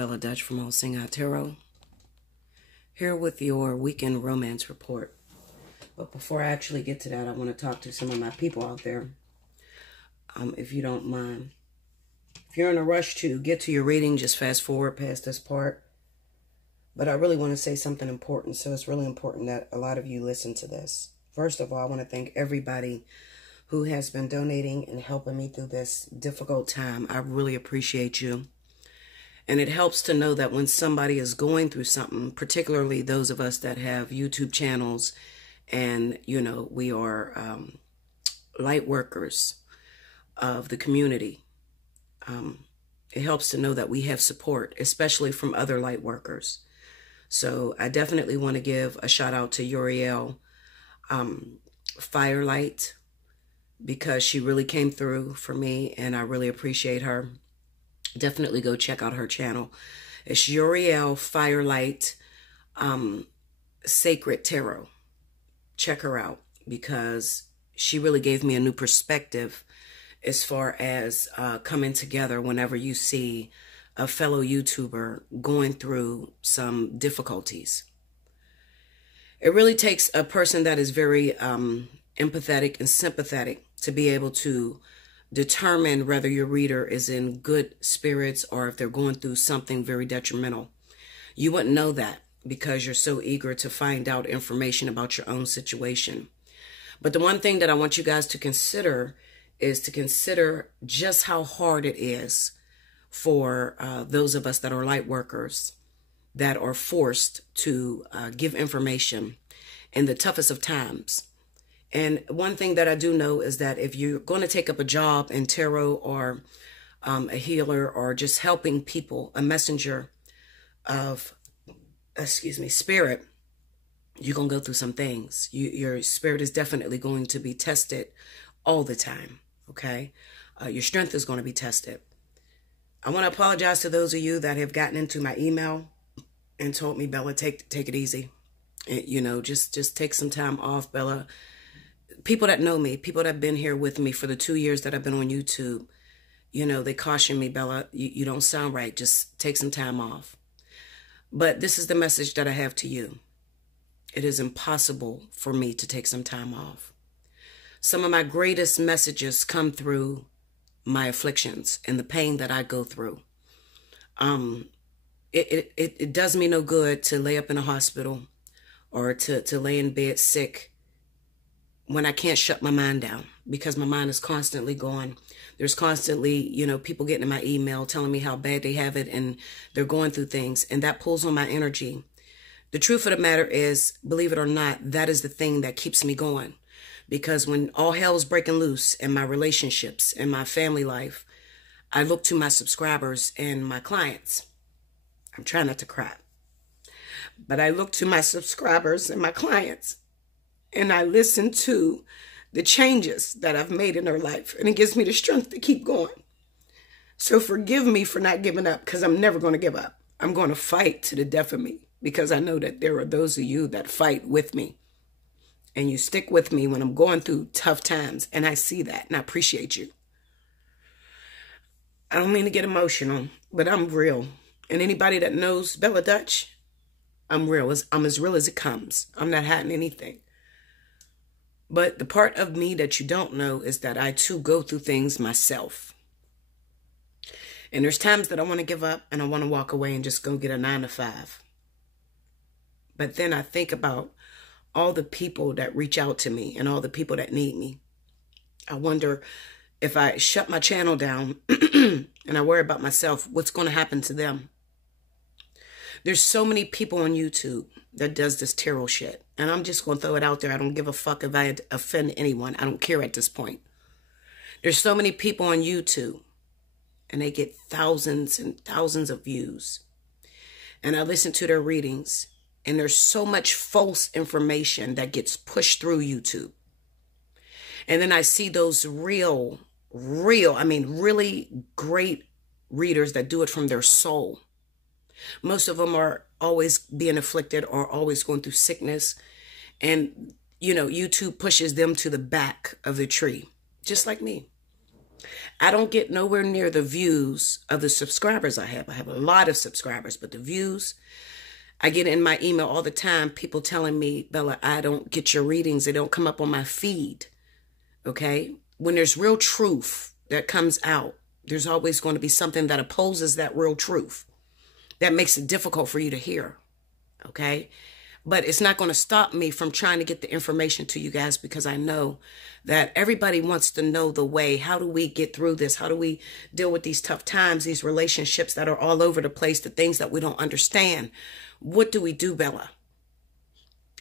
Bella Dutch from Allseeingeyetarot, here with your weekend romance report. But before I actually get to that, I want to talk to some of my people out there, if you don't mind. If you're in a rush to get to your reading, just fast forward past this part. But I really want to say something important, so it's really important that a lot of you listen to this. First of all, I want to thank everybody who has been donating and helping me through this difficult time. I really appreciate you. And it helps to know that when somebody is going through something, particularly those of us that have YouTube channels and, you know, we are light workers of the community, it helps to know that we have support, especially from other light workers. So I definitely want to give a shout out to Uriel Firelight, because she really came through for me and I really appreciate her. Definitely go check out her channel. It's Uriel Firelight Sacred Tarot. Check her out because she really gave me a new perspective as far as coming together whenever you see a fellow YouTuber going through some difficulties. It really takes a person that is very empathetic and sympathetic to be able to determine whether your reader is in good spirits or if they're going through something very detrimental. You wouldn't know that because you're so eager to find out information about your own situation. But the one thing that I want you guys to consider is to consider just how hard it is for those of us that are light workers that are forced to give information in the toughest of times. And one thing that I do know is that if you're going to take up a job in tarot or a healer or just helping people, a messenger of, spirit, you're going to go through some things. Your spirit is definitely going to be tested all the time, okay? Your strength is going to be tested. I want to apologize to those of you that have gotten into my email and told me, Bella, take it easy. You know, just take some time off, Bella. People that know me, people that have been here with me for the 2 years that I've been on YouTube, you know, they caution me, Bella, you don't sound right. Just take some time off. But this is the message that I have to you. It is impossible for me to take some time off. Some of my greatest messages come through my afflictions and the pain that I go through. It does me no good to lay up in a hospital or to lay in bed sick when I can't shut my mind down, because my mind is constantly going. There's constantly, you know, people getting in my email telling me how bad they have it and they're going through things, and that pulls on my energy. The truth of the matter is, believe it or not, that is the thing that keeps me going, because when all hell's breaking loose in my relationships and my family life, I look to my subscribers and my clients. I'm trying not to cry, but I look to my subscribers and my clients, and I listen to the changes that I've made in their life, and it gives me the strength to keep going. So forgive me for not giving up, because I'm never going to give up. I'm going to fight to the death of me, because I know that there are those of you that fight with me, and you stick with me when I'm going through tough times, and I see that, and I appreciate you. I don't mean to get emotional, but I'm real. And anybody that knows Bella Dutch, I'm real. I'm as real as it comes. I'm not hiding anything. But the part of me that you don't know is that I too go through things myself. And there's times that I want to give up and I want to walk away and just go get a 9 to 5. But then I think about all the people that reach out to me and all the people that need me. I wonder if I shut my channel down and I worry about myself, what's going to happen to them? There's so many people on YouTube that does this tarot shit. And I'm just going to throw it out there. I don't give a fuck if I offend anyone. I don't care at this point. There's so many people on YouTube, and they get thousands and thousands of views. And I listen to their readings, and there's so much false information that gets pushed through YouTube. And then I see those really great readers that do it from their soul. Most of them are always being afflicted or always going through sickness. And, you know, YouTube pushes them to the back of the tree, just like me. I don't get nowhere near the views of the subscribers I have. I have a lot of subscribers, but the views, I get in my email all the time, people telling me, Bella, I don't get your readings. They don't come up on my feed. Okay? When there's real truth that comes out, there's always going to be something that opposes that real truth. That makes it difficult for you to hear. Okay? But it's not going to stop me from trying to get the information to you guys, because I know that everybody wants to know the way. How do we get through this? How do we deal with these tough times, these relationships that are all over the place, the things that we don't understand? What do we do, Bella?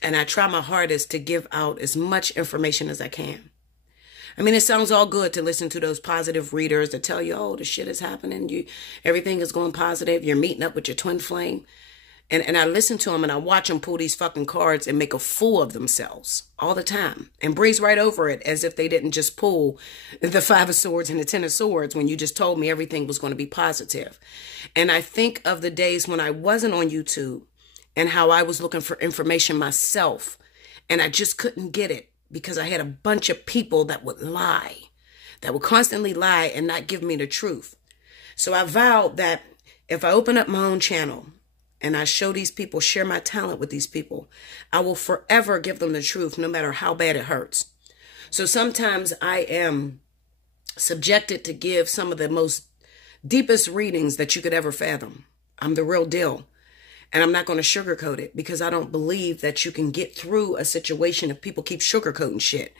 And I try my hardest to give out as much information as I can. I mean, it sounds all good to listen to those positive readers that tell you, oh, the shit is happening. Everything is going positive. You're meeting up with your twin flame. And I listen to them and I watch them pull these fucking cards and make a fool of themselves all the time and breeze right over it as if they didn't just pull the 5 of Swords and the 10 of Swords when you just told me everything was going to be positive. And I think of the days when I wasn't on YouTube and how I was looking for information myself and I just couldn't get it because I had a bunch of people that would lie, that would constantly lie and not give me the truth. So I vowed that if I open up my own channel and I show these people, share my talent with these people, I will forever give them the truth, no matter how bad it hurts. So sometimes I am subjected to give some of the most deepest readings that you could ever fathom. I'm the real deal. And I'm not going to sugarcoat it because I don't believe that you can get through a situation if people keep sugarcoating shit.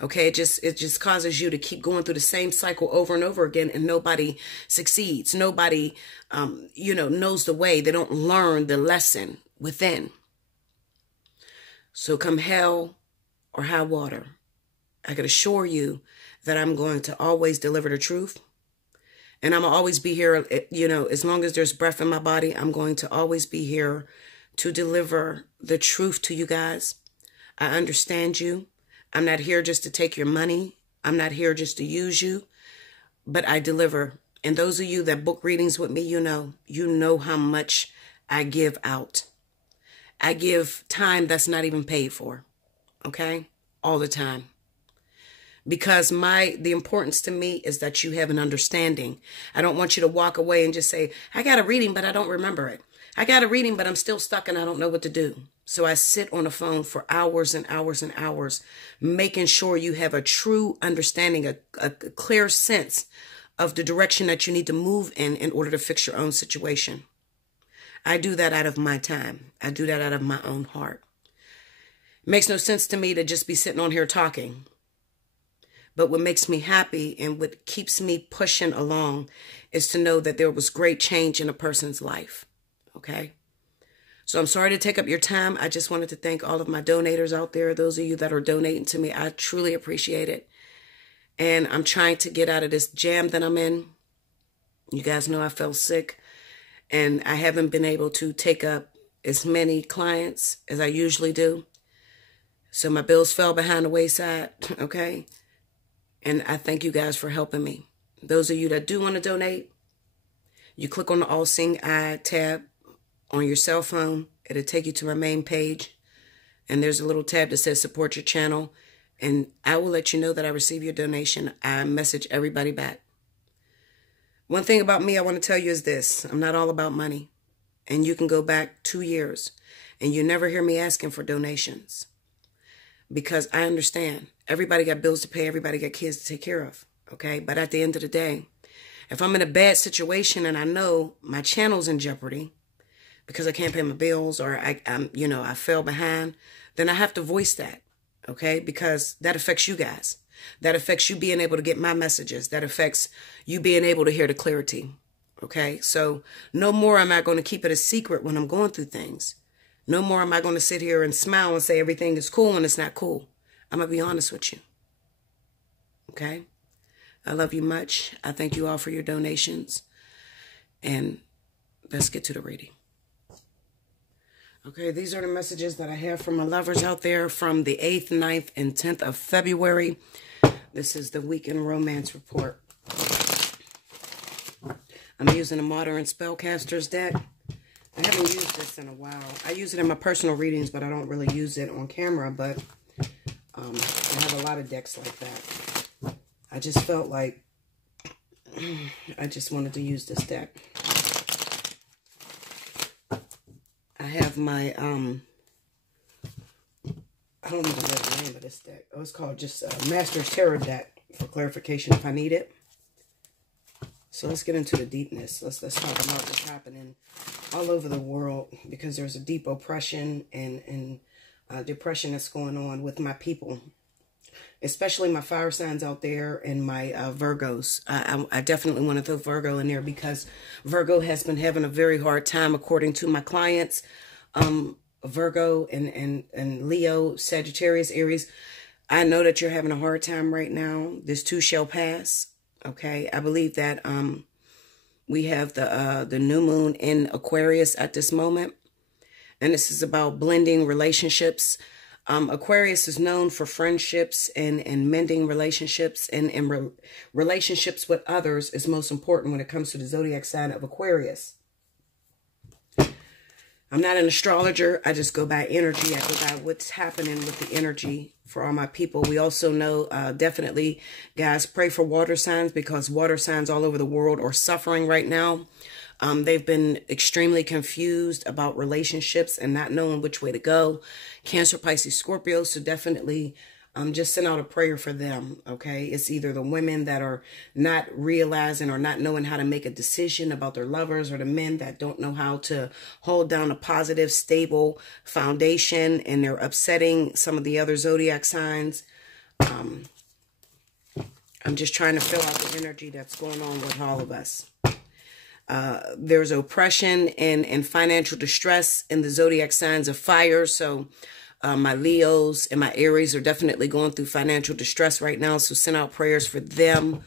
Okay, it just causes you to keep going through the same cycle over and over again, and nobody succeeds. Nobody, knows the way. They don't learn the lesson within. So come hell or high water, I can assure you that I'm going to always deliver the truth. And I'm going to always be here, as long as there's breath in my body, I'm going to always be here to deliver the truth to you guys. I understand you. I'm not here just to take your money. I'm not here just to use you, but I deliver. And those of you that book readings with me, you know how much I give out. I give time that's not even paid for. Okay? All the time. Because the importance to me is that you have an understanding. I don't want you to walk away and just say, I got a reading, but I don't remember it. I got a reading, but I'm still stuck and I don't know what to do. So I sit on the phone for hours and hours and hours, making sure you have a true understanding, a clear sense of the direction that you need to move in order to fix your own situation. I do that out of my time. I do that out of my own heart. It makes no sense to me to just be sitting on here talking. But what makes me happy and what keeps me pushing along is to know that there was great change in a person's life. Okay? So I'm sorry to take up your time. I just wanted to thank all of my donators out there. Those of you that are donating to me, I truly appreciate it. And I'm trying to get out of this jam that I'm in. You guys know I fell sick. And I haven't been able to take up as many clients as I usually do. So my bills fell behind the wayside. Okay? And I thank you guys for helping me. Those of you that do want to donate, you click on the Allseeingeyetarot tab on your cell phone. It'll take you to my main page. And there's a little tab that says support your channel. And I will let you know that I receive your donation. I message everybody back. One thing about me I want to tell you is this. I'm not all about money. And you can go back 2 years. And you never hear me asking for donations. Because I understand. Everybody got bills to pay. Everybody got kids to take care of. Okay? But at the end of the day, if I'm in a bad situation and I know my channel's in jeopardy because I can't pay my bills or I fell behind, then I have to voice that. Okay? Because that affects you guys. That affects you being able to get my messages. That affects you being able to hear the clarity. Okay? So no more am I going to keep it a secret when I'm going through things. No more am I going to sit here and smile and say everything is cool when it's not cool. I'm going to be honest with you. Okay? I love you much. I thank you all for your donations. And let's get to the reading. Okay, these are the messages that I have from my lovers out there from the 8th, 9th, and 10th of February. This is the weekend romance report. I'm using a Modern Spellcasters deck. I haven't used this in a while. I use it in my personal readings, but I don't really use it on camera. But I have a lot of decks like that. I just felt like I just wanted to use this deck. I have my, I don't even know the name of this deck. Oh, it's called just Master's Tarot deck for clarification if I need it. So let's get into the deepness. Let's talk about what's happening all over the world, because there's a deep oppression and depression that's going on with my people, especially my fire signs out there and my Virgos. I definitely want to throw Virgo in there because Virgo has been having a very hard time, according to my clients. Virgo and Leo, Sagittarius, Aries. I know that you're having a hard time right now. This too shall pass. Okay, I believe that we have the new moon in Aquarius at this moment, and this is about blending relationships. Aquarius is known for friendships and mending relationships, and relationships with others is most important when it comes to the zodiac sign of Aquarius. I'm not an astrologer. I just go by energy. I go by what's happening with the energy for all my people. We also know, definitely, guys, pray for water signs, because water signs all over the world are suffering right now. They've been extremely confused about relationships and not knowing which way to go. Cancer, Pisces, Scorpio. So definitely just send out a prayer for them, okay? It's either the women that are not realizing or not knowing how to make a decision about their lovers, or the men that don't know how to hold down a positive, stable foundation, and they're upsetting some of the other zodiac signs. I'm just trying to fill out the energy that's going on with all of us. There's oppression and financial distress in the zodiac signs of fire. So my Leos and my Aries are definitely going through financial distress right now. So send out prayers for them.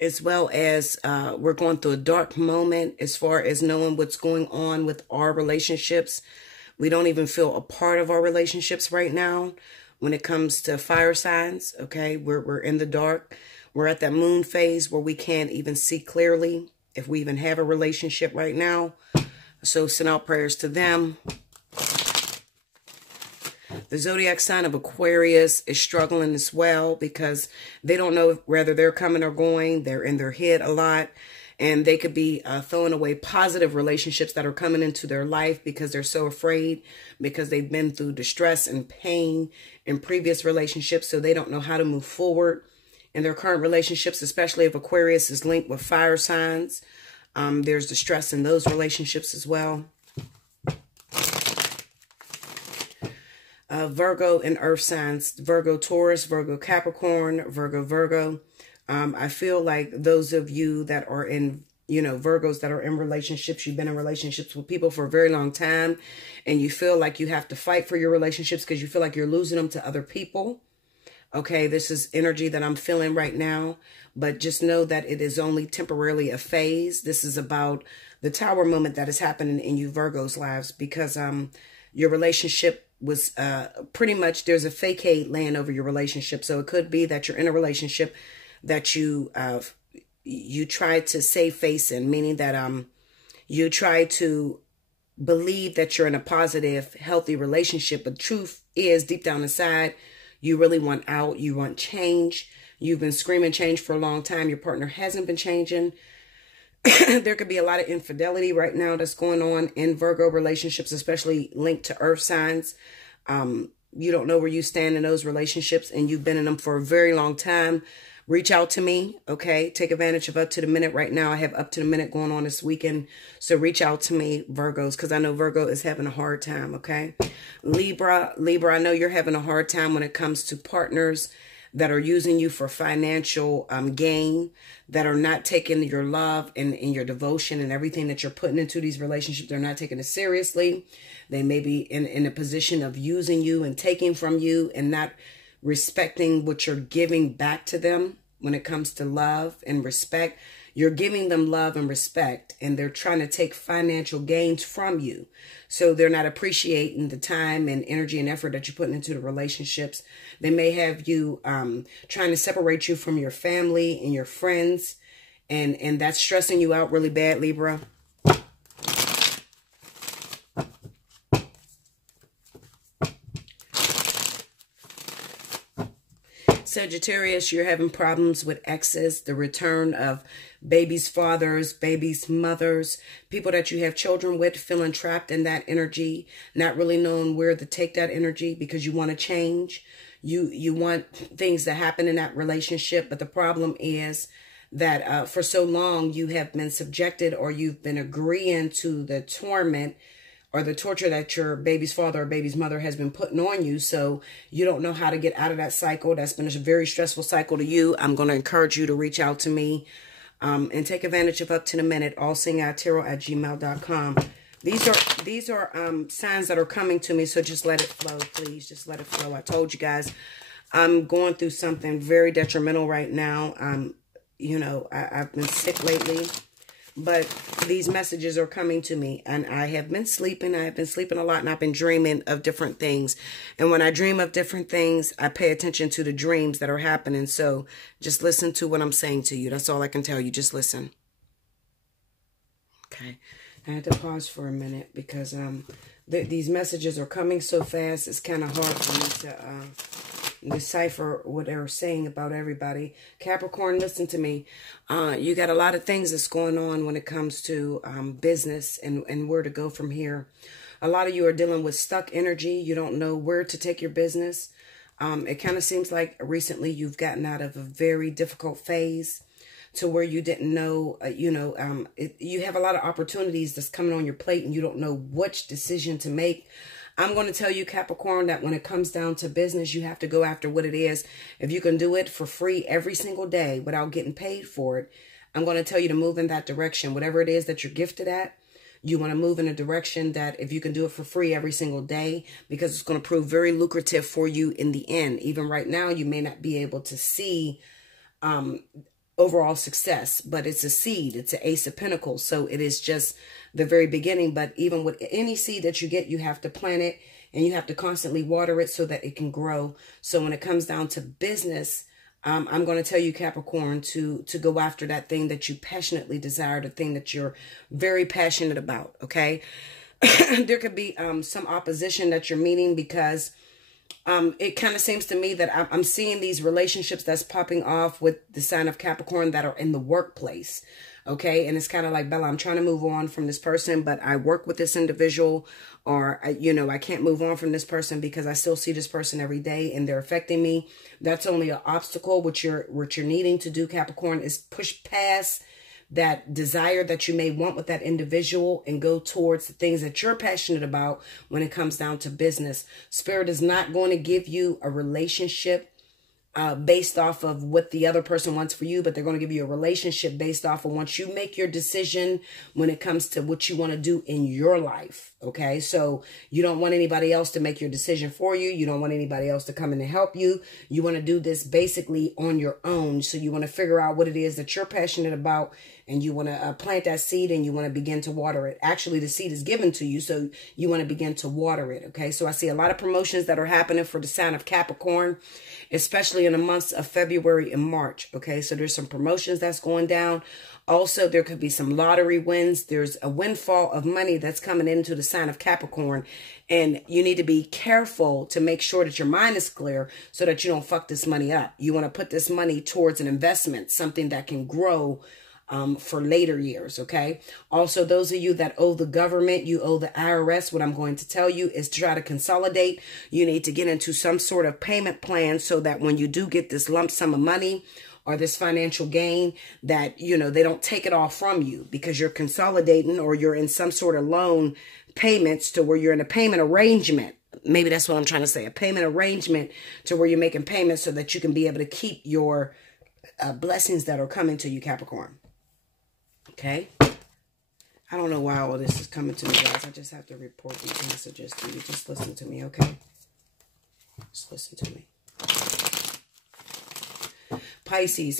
As well as we're going through a dark moment as far as knowing what's going on with our relationships. We don't even feel a part of our relationships right now when it comes to fire signs. Okay, we're in the dark. We're at that moon phase where we can't even see clearly if we even have a relationship right now. So send out prayers to them. The zodiac sign of Aquarius is struggling as well, because they don't know whether they're coming or going. They're in their head a lot. And they could be throwing away positive relationships that are coming into their life because they're so afraid, because they've been through distress and pain in previous relationships. So they don't know how to move forward in their current relationships, especially if Aquarius is linked with fire signs. There's distress in those relationships as well. Virgo and earth signs, Virgo, Taurus, Virgo, Capricorn, Virgo, Virgo. I feel like those of you that are in, Virgos that are in relationships, you've been in relationships with people for a very long time, and you feel like you have to fight for your relationships because you feel like you're losing them to other people. Okay, this is energy that I'm feeling right now, but just know that it is only temporarily a phase. This is about the tower moment that is happening in you Virgos' lives, because your relationship was pretty much, there's a facade laying over your relationship. So it could be that you're in a relationship that you try to save face in, meaning that you try to believe that you're in a positive, healthy relationship, but the truth is, deep down inside, you really want out. You want change. You've been screaming change for a long time. Your partner hasn't been changing. There could be a lot of infidelity right now that's going on in Virgo relationships, especially linked to earth signs. You don't know where you stand in those relationships, and you've been in them for a very long time. Reach out to me, okay? Take advantage of Up to the Minute right now. I have Up to the Minute going on this weekend. So reach out to me, Virgos, because I know Virgo is having a hard time, okay? Libra, I know you're having a hard time when it comes to partners that are using you for financial gain, that are not taking your love and your devotion and everything that you're putting into these relationships. They're not taking it seriously. They may be in a position of using you and taking from you and not respecting what you're giving back to them when it comes to love and respect. You're giving them love and respect, and they're trying to take financial gains from you. So they're not appreciating the time and energy and effort that you're putting into the relationships. They may have you trying to separate you from your family and your friends, and that's stressing you out really bad, Libra. Sagittarius, you're having problems with exes, the return of babies' fathers, babies' mothers, people that you have children with, feeling trapped in that energy, not really knowing where to take that energy because you want to change. You want things to happen in that relationship, but the problem is that for so long you have been subjected, or you've been agreeing to the torment or the torture that your baby's father or baby's mother has been putting on you. So you don't know how to get out of that cycle. That's been a very stressful cycle to you. I'm going to encourage you to reach out to me and take advantage of up to the minute, allseeingeyetarot@gmail.com. These are signs that are coming to me, so just let it flow, please. Just let it flow. I told you guys, I'm going through something very detrimental right now. You know, I've been sick lately. But these messages are coming to me, and I have been sleeping. I have been sleeping a lot, and I've been dreaming of different things. And when I dream of different things, I pay attention to the dreams that are happening. So just listen to what I'm saying to you. That's all I can tell you. Just listen. Okay. I had to pause for a minute because these messages are coming so fast. It's kind of hard for me to decipher what they're saying about everybody. Capricorn, listen to me. You got a lot of things that's going on when it comes to business and where to go from here. A lot of you are dealing with stuck energy. You don't know where to take your business. It kind of seems like recently you've gotten out of a very difficult phase to where you didn't know, you have a lot of opportunities that's coming on your plate and you don't know which decision to make. I'm going to tell you, Capricorn, that when it comes down to business, you have to go after what it is. If you can do it for free every single day without getting paid for it, I'm going to tell you to move in that direction. Whatever it is that you're gifted at, you want to move in a direction that if you can do it for free every single day, because it's going to prove very lucrative for you in the end. Even right now, you may not be able to see overall success, but it's a seed. It's an Ace of Pentacles. So it is just the very beginning. But even with any seed that you get, you have to plant it and you have to constantly water it so that it can grow. So when it comes down to business, I'm going to tell you, Capricorn, to go after that thing that you passionately desire, the thing that you're very passionate about. Okay. There could be some opposition that you're meeting because it kind of seems to me that I'm seeing these relationships that's popping off with the sign of Capricorn that are in the workplace. Okay. And it's kind of like, Bella, I'm trying to move on from this person, but I work with this individual, or, I can't move on from this person because I still see this person every day and they're affecting me. That's only an obstacle. What you're needing to do, Capricorn, is push past that desire that you may want with that individual and go towards the things that you're passionate about when it comes down to business. Spirit is not going to give you a relationship based off of what the other person wants for you, but they're going to give you a relationship based off of once you make your decision when it comes to what you want to do in your life. Okay. So you don't want anybody else to make your decision for you. You don't want anybody else to come in and help you. You want to do this basically on your own. So you want to figure out what it is that you're passionate about, and you want to plant that seed and you want to begin to water it. Actually, the seed is given to you, so you want to begin to water it. Okay. So I see a lot of promotions that are happening for the sign of Capricorn, especially in the months of February and March. Okay. So there's some promotions that's going down. Also, there could be some lottery wins. There's a windfall of money that's coming into the sign of Capricorn. And you need to be careful to make sure that your mind is clear so that you don't fuck this money up. You want to put this money towards an investment, something that can grow for later years. Okay. Also, those of you that owe the government, you owe the IRS, what I'm going to tell you is to try to consolidate. You need to get into some sort of payment plan so that when you do get this lump sum of money or this financial gain, that, they don't take it all from you because you're consolidating, or you're in some sort of loan payments to where you're in a payment arrangement. Maybe that's what I'm trying to say. A payment arrangement to where you're making payments so that you can be able to keep your blessings that are coming to you, Capricorn. Okay. I don't know why all this is coming to me, guys. I just have to report these messages to you. Just listen to me, okay? Just listen to me. Pisces,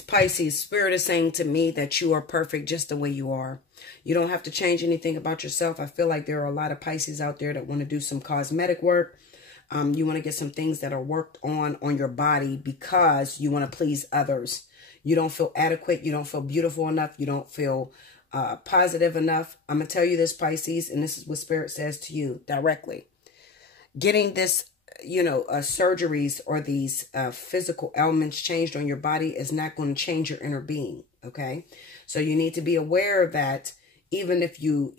Spirit is saying to me that you are perfect just the way you are. You don't have to change anything about yourself. I feel like there are a lot of Pisces out there that want to do some cosmetic work. You want to get some things that are worked on your body because you want to please others. You don't feel adequate. You don't feel beautiful enough. You don't feel positive enough. I'm going to tell you this, Pisces, and this is what Spirit says to you directly. Getting this surgeries or these physical ailments changed on your body is not going to change your inner being. Okay. So you need to be aware that even if you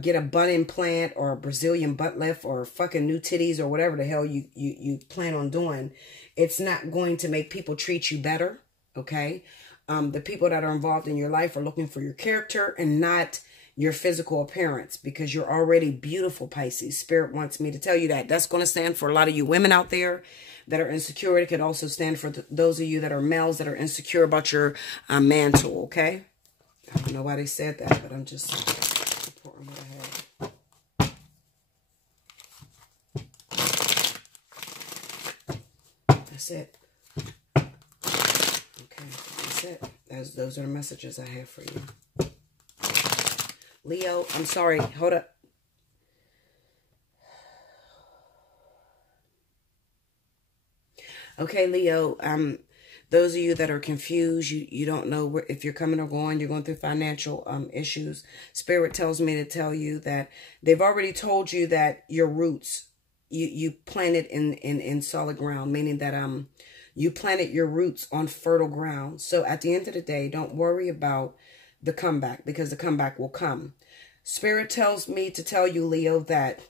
get a butt implant or a Brazilian butt lift or fucking new titties or whatever the hell you plan on doing, it's not going to make people treat you better. Okay. The people that are involved in your life are looking for your character and not your physical appearance, because you're already beautiful, Pisces. Spirit wants me to tell you that. That's going to stand for a lot of you women out there that are insecure. It could also stand for those of you that are males that are insecure about your mantle, okay? I don't know why they said that, but I'm just reporting what I have. That's it. Okay, that's it. Those are the messages I have for you. Leo, I'm sorry. Hold up. Okay, Leo, those of you that are confused, you don't know if you're coming or going, you're going through financial issues. Spirit tells me to tell you that they've already told you that your roots, you planted in solid ground, meaning that you planted your roots on fertile ground. So at the end of the day, don't worry about the comeback, because the comeback will come. Spirit tells me to tell you, Leo, that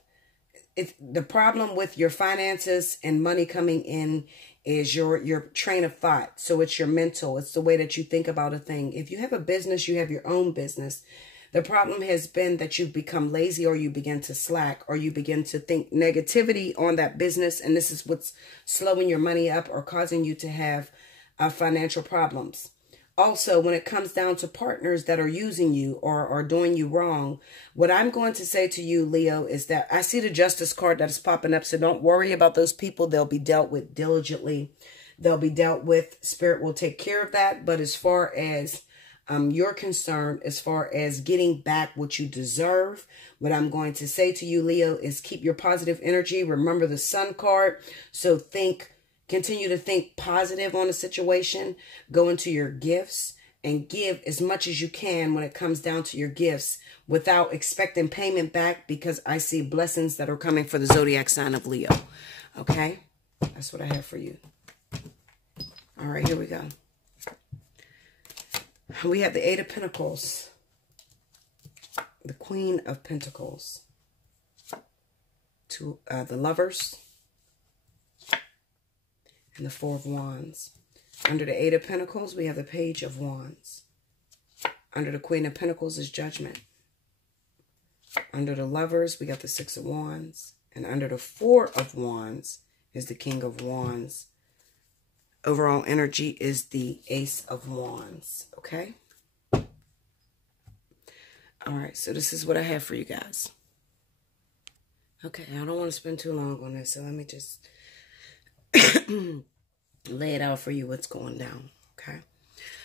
the problem with your finances and money coming in is your train of thought. So it's your mental. It's the way that you think about a thing. If you have a business, you have your own business. The problem has been that you've become lazy, or you begin to slack, or you begin to think negativity on that business. And this is what's slowing your money up or causing you to have financial problems. Also, when it comes down to partners that are using you or are doing you wrong, what I'm going to say to you, Leo, is that I see the Justice card that is popping up. So don't worry about those people. They'll be dealt with diligently. They'll be dealt with. Spirit will take care of that. But as far as you're concerned, as far as getting back what you deserve, what I'm going to say to you, Leo, is keep your positive energy. Remember the Sun card. So continue to think positive on the situation. Go into your gifts and give as much as you can when it comes down to your gifts without expecting payment back, because I see blessings that are coming for the zodiac sign of Leo. Okay? That's what I have for you. All right, here we go. We have the Eight of Pentacles, the Queen of Pentacles, the Lovers, and the Four of Wands. Under the Eight of Pentacles, we have the Page of Wands. Under the Queen of Pentacles is Judgment. Under the Lovers, we got the Six of Wands. And under the Four of Wands is the King of Wands. Overall energy is the Ace of Wands. Okay? All right, so this is what I have for you guys. Okay, I don't want to spend too long on this, so let me just lay it out for you what's going down. Okay?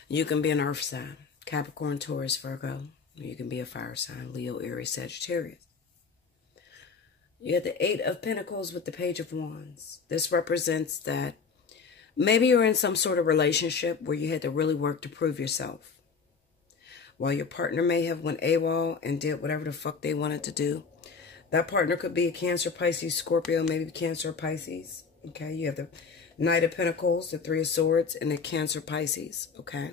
You can be an earth sign, Capricorn, Taurus, Virgo. You can be a fire sign, Leo, Aries, Sagittarius. You have the Eight of Pentacles with the Page of Wands. This represents that maybe you're in some sort of relationship where you had to really work to prove yourself. While your partner may have went AWOL and did whatever the fuck they wanted to do. That partner could be a Cancer, Pisces, Scorpio, maybe Cancer, Pisces. Okay, you have the Knight of Pentacles, the Three of Swords, and the Cancer, Pisces. Okay.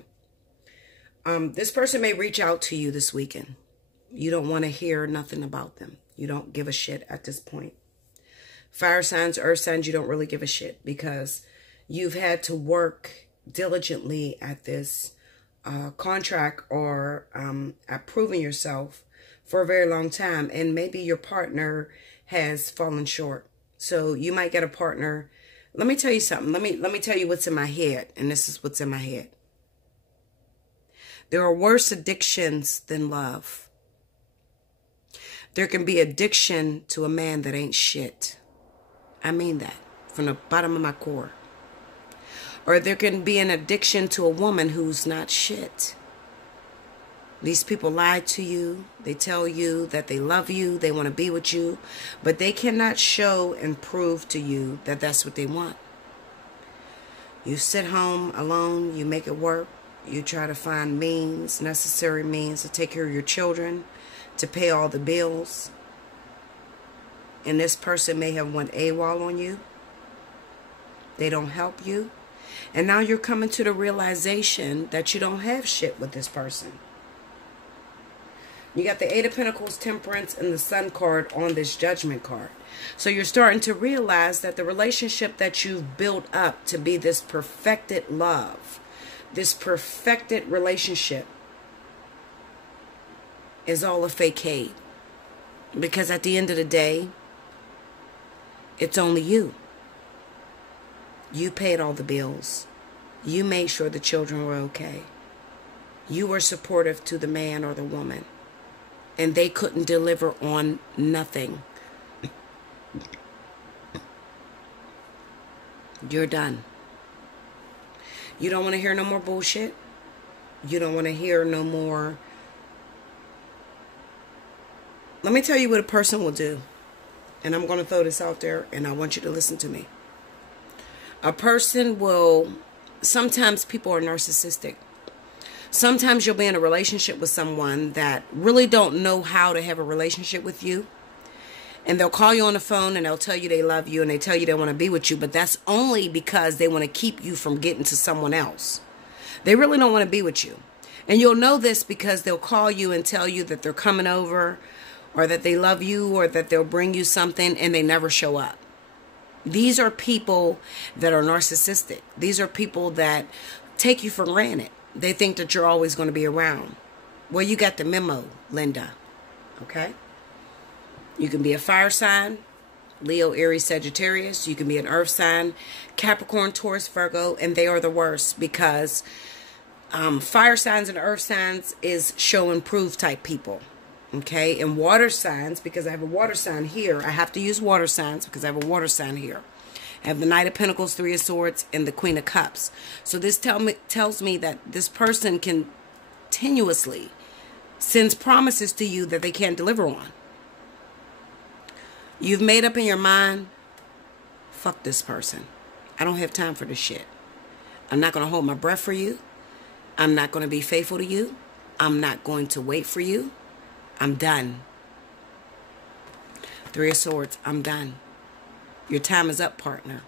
This person may reach out to you this weekend. You don't want to hear nothing about them. You don't give a shit at this point. Fire signs, earth signs, you don't really give a shit because you've had to work diligently at this contract or at proving yourself for a very long time. And maybe your partner has fallen short. So you might get a partner. Let me tell you something. Let me tell you what's in my head. And this is what's in my head. There are worse addictions than love. There can be addiction to a man that ain't shit. I mean that from the bottom of my core. Or there can be an addiction to a woman who's not shit. These people lie to you. They tell you that they love you. They want to be with you. But they cannot show and prove to you that that's what they want. You sit home alone. You make it work. You try to find means, necessary means to take care of your children, to pay all the bills. And this person may have went AWOL on you. They don't help you. And now you're coming to the realization that you don't have shit with this person. You got the Eight of Pentacles, Temperance, and the Sun card on this Judgment card. So you're starting to realize that the relationship that you've built up to be this perfected love, this perfected relationship, is all a facade. Because at the end of the day, it's only you. You paid all the bills. You made sure the children were okay. You were supportive to the man or the woman. And they couldn't deliver on nothing. You're done. You don't want to hear no more bullshit. You don't want to hear no more. Let me tell you what a person will do. And I'm going to throw this out there, and I want you to listen to me. A person will, sometimes people are narcissistic. Sometimes you'll be in a relationship with someone that really don't know how to have a relationship with you. And they'll call you on the phone and they'll tell you they love you and they tell you they want to be with you. But that's only because they want to keep you from getting to someone else. They really don't want to be with you. And you'll know this because they'll call you and tell you that they're coming over, or that they love you, or that they'll bring you something, and they never show up. These are people that are narcissistic. These are people that take you for granted. They think that you're always going to be around. Well, you got the memo, Linda. Okay? You can be a fire sign, Leo, Aries, Sagittarius. You can be an earth sign, Capricorn, Taurus, Virgo, and they are the worst because fire signs and earth signs is show and prove type people. Okay? And water signs, because I have a water sign here. I have to use water signs because I have a water sign here. I have the Knight of Pentacles, Three of Swords, and the Queen of Cups. So this tells me that this person continuously sends promises to you that they can't deliver on. You've made up in your mind, fuck this person. I don't have time for this shit. I'm not going to hold my breath for you. I'm not going to be faithful to you. I'm not going to wait for you. I'm done. Three of Swords, I'm done. Your time is up, partner.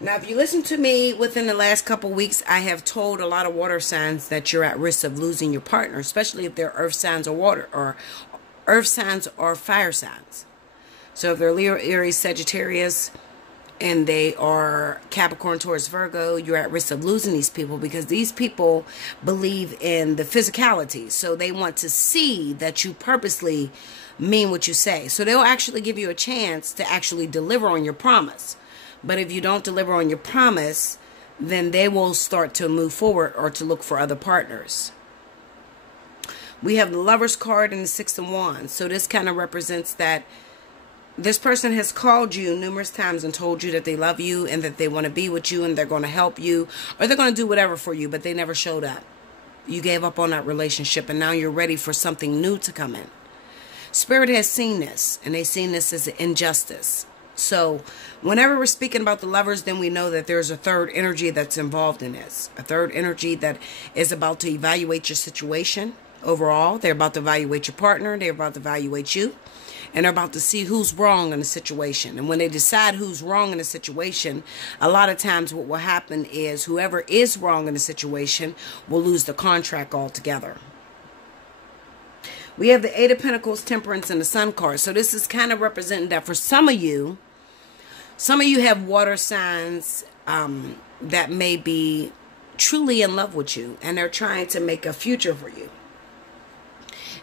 Now, if you listen to me within the last couple weeks, I have told a lot of water signs that you're at risk of losing your partner, especially if they're earth signs or water, or earth signs or fire signs. So if they're Leo, Aries, Sagittarius, and they are Capricorn, Taurus, Virgo, you're at risk of losing these people because these people believe in the physicality. So they want to see that you purposely mean what you say. So they'll actually give you a chance to actually deliver on your promise. But if you don't deliver on your promise, then they will start to move forward or to look for other partners. We have the Lover's card and the Six of Wands. So this kind of represents that this person has called you numerous times and told you that they love you and that they want to be with you and they're going to help you or they're going to do whatever for you, but they never showed up. You gave up on that relationship and now you're ready for something new to come in. Spirit has seen this, and they've seen this as an injustice. So whenever we're speaking about the lovers, then we know that there's a third energy that's involved in this. A third energy that is about to evaluate your situation overall. They're about to evaluate your partner. They're about to evaluate you. And they're about to see who's wrong in the situation. And when they decide who's wrong in the situation, a lot of times what will happen is whoever is wrong in the situation will lose the contract altogether. We have the Eight of Pentacles, Temperance, and the Sun card. So this is kind of representing that for some of you have water signs that may be truly in love with you. And they're trying to make a future for you.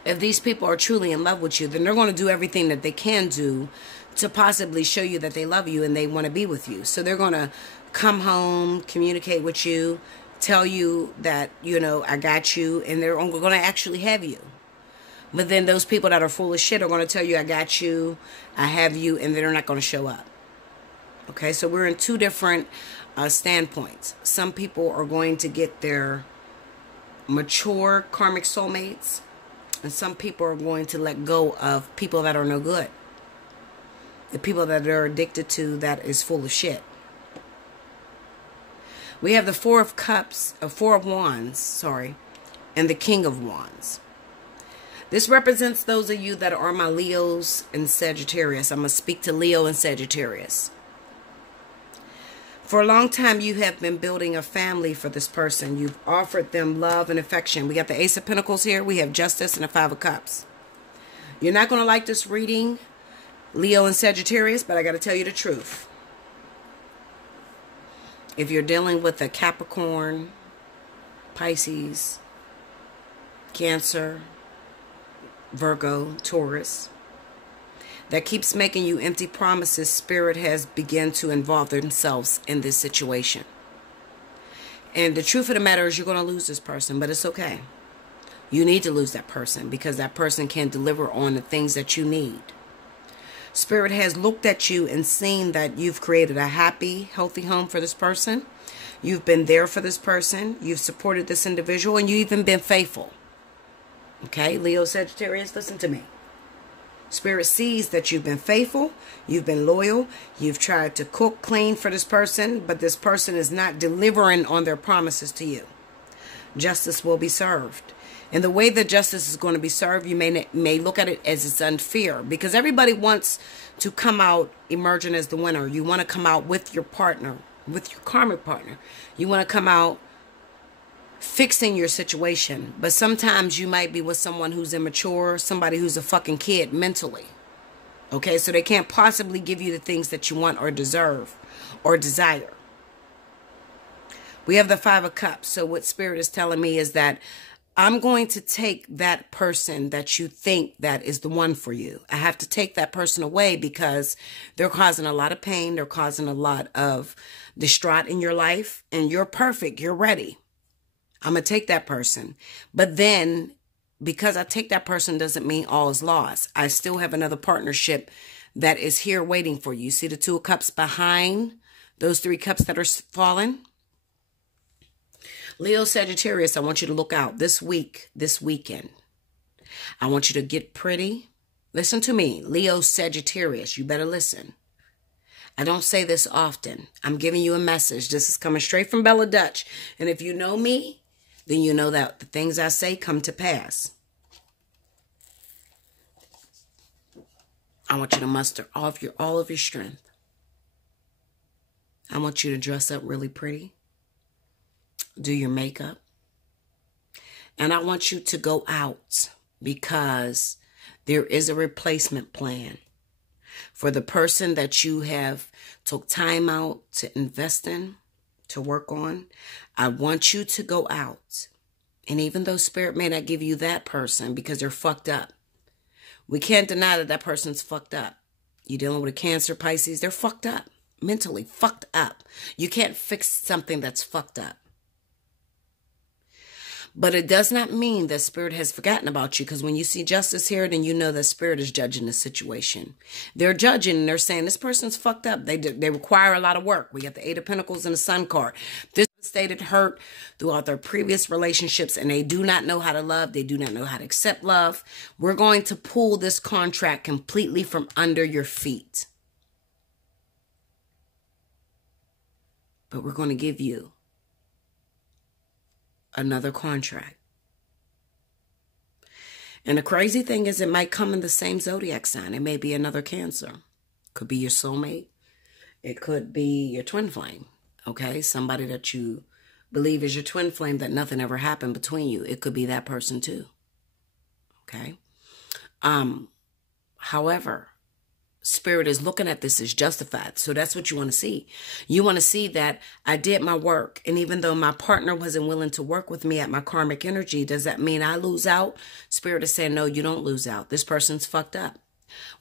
If these people are truly in love with you, then they're going to do everything that they can do to possibly show you that they love you and they want to be with you. So they're going to come home, communicate with you, tell you that, you know, I got you, and they're going to actually have you. But then those people that are full of shit are going to tell you, I got you, I have you, and they're not going to show up. Okay, so we're in two different standpoints. Some people are going to get their mature karmic soulmates, and some people are going to let go of people that are no good. The people that they're addicted to that is full of shit. We have the Four of Wands, and the King of Wands. This represents those of you that are my Leos and Sagittarius. I'm going to speak to Leo and Sagittarius. For a long time, you have been building a family for this person. You've offered them love and affection. We got the Ace of Pentacles here. We have Justice and the Five of Cups. You're not going to like this reading, Leo and Sagittarius, but I got to tell you the truth. If you're dealing with a Capricorn, Pisces, Cancer, Virgo, Taurus, that keeps making you empty promises, Spirit has begun to involve themselves in this situation. And the truth of the matter is you're going to lose this person, but it's okay. You need to lose that person because that person can deliver on the things that you need. Spirit has looked at you and seen that you've created a happy, healthy home for this person. You've been there for this person. You've supported this individual, and you've even been faithful. Okay, Leo, Sagittarius, listen to me. Spirit sees that you've been faithful, you've been loyal, you've tried to cook, clean for this person, but this person is not delivering on their promises to you. Justice will be served. And the way that justice is going to be served, you may look at it as it's unfair, because everybody wants to come out emerging as the winner. You want to come out with your partner, with your karmic partner. You want to come out fixing your situation, but sometimes you might be with someone who's immature, somebody who's a fucking kid mentally. Okay, so they can't possibly give you the things that you want or deserve or desire. We have the Five of Cups. So what Spirit is telling me is that I'm going to take that person that you think that is the one for you. I have to take that person away because they're causing a lot of pain. They're causing a lot of distraught in your life, and you're perfect. You're ready. I'm going to take that person. But then, because I take that person doesn't mean all is lost. I still have another partnership that is here waiting for you. See the Two of Cups behind those three cups that are falling? Leo, Sagittarius, I want you to look out this week, this weekend. I want you to get pretty. Listen to me, Leo, Sagittarius, you better listen. I don't say this often. I'm giving you a message. This is coming straight from Bella Dutch. And if you know me, then you know that the things I say come to pass. I want you to muster all of your strength. I want you to dress up really pretty. Do your makeup. And I want you to go out because there is a replacement plan for the person that you have took time out to invest in, to work on. I want you to go out. And even though Spirit may not give you that person because they're fucked up, we can't deny that that person's fucked up. You're dealing with a Cancer, Pisces, they're fucked up. Mentally fucked up. You can't fix something that's fucked up. But it does not mean that Spirit has forgotten about you, because when you see justice here, then you know that Spirit is judging the situation. They're judging and they're saying this person's fucked up. They require a lot of work. We got the Eight of Pentacles and the Sun card. This stated hurt throughout their previous relationships, and they do not know how to love. They do not know how to accept love. We're going to pull this contract completely from under your feet. But we're going to give you another contract. And the crazy thing is, it might come in the same zodiac sign. It may be another Cancer. Could be your soulmate. It could be your twin flame. Okay? Somebody that you believe is your twin flame, that nothing ever happened between you. It could be that person too. Okay? However, Spirit is looking at this as justified. So that's what you want to see. You want to see that I did my work. And even though my partner wasn't willing to work with me at my karmic energy, does that mean I lose out? Spirit is saying, no, you don't lose out. This person's fucked up.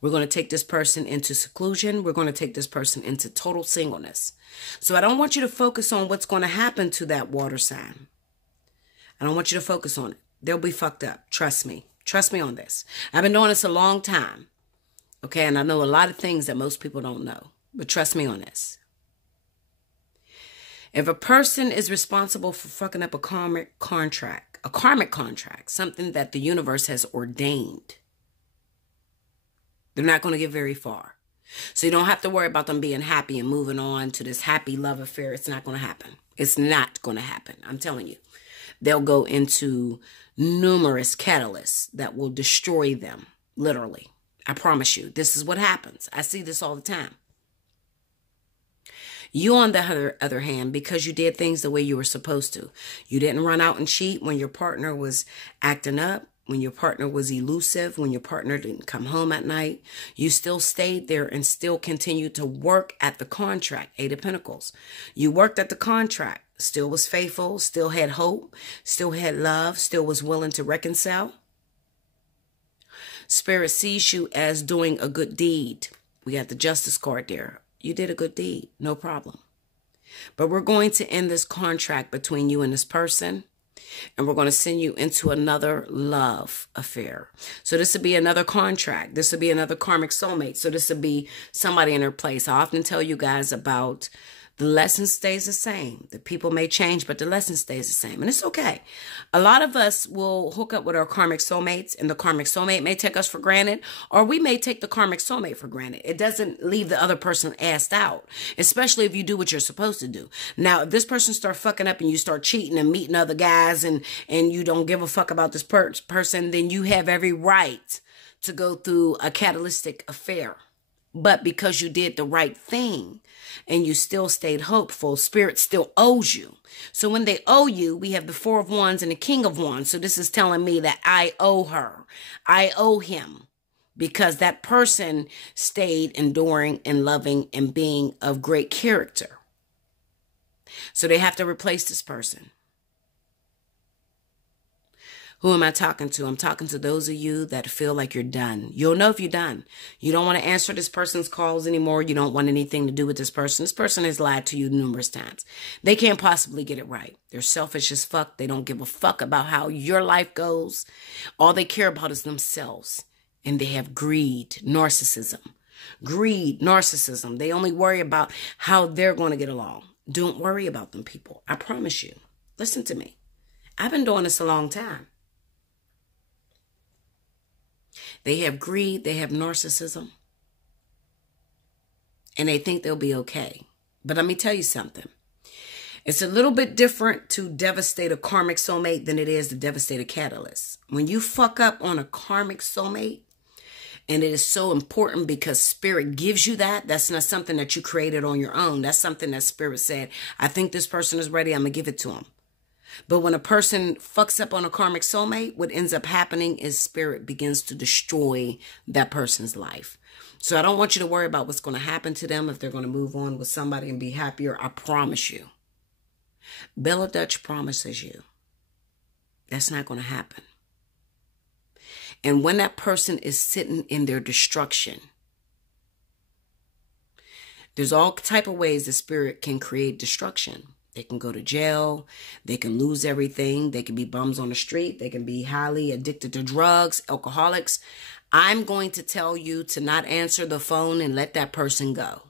We're going to take this person into seclusion. We're going to take this person into total singleness. So I don't want you to focus on what's going to happen to that water sign. I don't want you to focus on it. They'll be fucked up. Trust me. Trust me on this. I've been doing this a long time. Okay, and I know a lot of things that most people don't know. But trust me on this. If a person is responsible for fucking up a karmic contract, something that the universe has ordained, they're not going to get very far. So you don't have to worry about them being happy and moving on to this happy love affair. It's not going to happen. It's not going to happen. I'm telling you. They'll go into numerous catalysts that will destroy them, literally. I promise you, this is what happens. I see this all the time. You, on the other hand, because you did things the way you were supposed to, you didn't run out and cheat when your partner was acting up, when your partner was elusive, when your partner didn't come home at night. You still stayed there and still continued to work at the contract. 8 of Pentacles. You worked at the contract, still was faithful, still had hope, still had love, still was willing to reconcile. Spirit sees you as doing a good deed. We got the Justice card there. You did a good deed, no problem. But we're going to end this contract between you and this person, and we're going to send you into another love affair. So this would be another contract. This would be another karmic soulmate. So this would be somebody in her place. I often tell you guys about the lesson stays the same. The people may change, but the lesson stays the same. And it's okay. A lot of us will hook up with our karmic soulmates, and the karmic soulmate may take us for granted, or we may take the karmic soulmate for granted. It doesn't leave the other person assed out, especially if you do what you're supposed to do. Now, if this person start fucking up and you start cheating and meeting other guys and you don't give a fuck about this person, then you have every right to go through a catalytic affair. But because you did the right thing and you still stayed hopeful, Spirit still owes you. So when they owe you, we have the 4 of Wands and the King of Wands. So this is telling me that I owe her. I owe him, because that person stayed enduring and loving and being of great character. So they have to replace this person. Who am I talking to? I'm talking to those of you that feel like you're done. You'll know if you're done. You don't want to answer this person's calls anymore. You don't want anything to do with this person. This person has lied to you numerous times. They can't possibly get it right. They're selfish as fuck. They don't give a fuck about how your life goes. All they care about is themselves. And they have greed, narcissism. Greed, narcissism. They only worry about how they're going to get along. Don't worry about them, people. I promise you. Listen to me. I've been doing this a long time. They have greed, they have narcissism, and they think they'll be okay. But let me tell you something. It's a little bit different to devastate a karmic soulmate than it is to devastate a catalyst. When you fuck up on a karmic soulmate, and it is so important because Spirit gives you that, that's not something that you created on your own. That's something that Spirit said, I think this person is ready, I'm going to give it to him. But when a person fucks up on a karmic soulmate, what ends up happening is Spirit begins to destroy that person's life. So I don't want you to worry about what's going to happen to them if they're going to move on with somebody and be happier. I promise you. Bella Dutch promises you that's not going to happen. And when that person is sitting in their destruction, there's all type of ways the Spirit can create destruction. They can go to jail. They can lose everything. They can be bums on the street. They can be highly addicted to drugs, alcoholics. I'm going to tell you to not answer the phone and let that person go.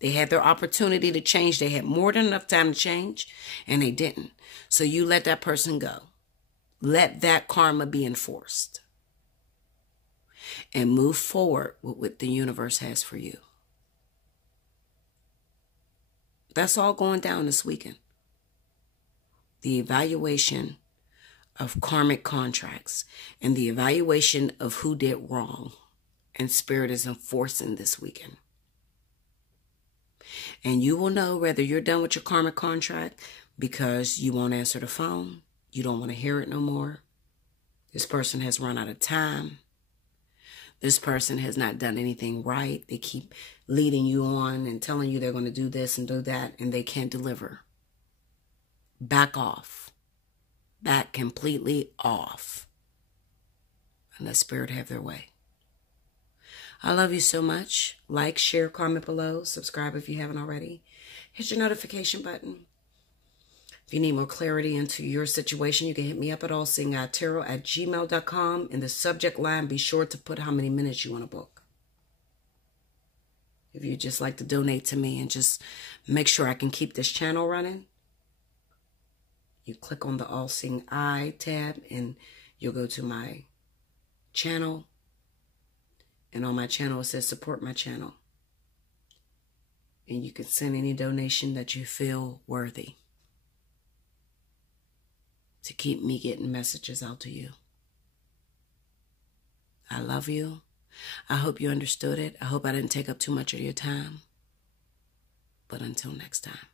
They had their opportunity to change. They had more than enough time to change, and they didn't. So you let that person go. Let that karma be enforced. And move forward with what the universe has for you. That's all going down this weekend. The evaluation of karmic contracts and the evaluation of who did wrong. And Spirit is enforcing this weekend. And you will know whether you're done with your karmic contract because you won't answer the phone. You don't want to hear it no more. This person has run out of time. This person has not done anything right. They keep leading you on and telling you they're going to do this and do that, and they can't deliver. Back off. Back completely off. And let Spirit have their way. I love you so much. Like, share, comment below. Subscribe if you haven't already. Hit your notification button. If you need more clarity into your situation, you can hit me up at allseeingeyetarot@gmail.com. In the subject line, be sure to put how many minutes you want to book. If you just like to donate to me and just make sure I can keep this channel running, you click on the All Seeing Eye tab and you'll go to my channel. And on my channel, it says support my channel. And you can send any donation that you feel worthy to keep me getting messages out to you. I love you. I hope you understood it. I hope I didn't take up too much of your time. But until next time.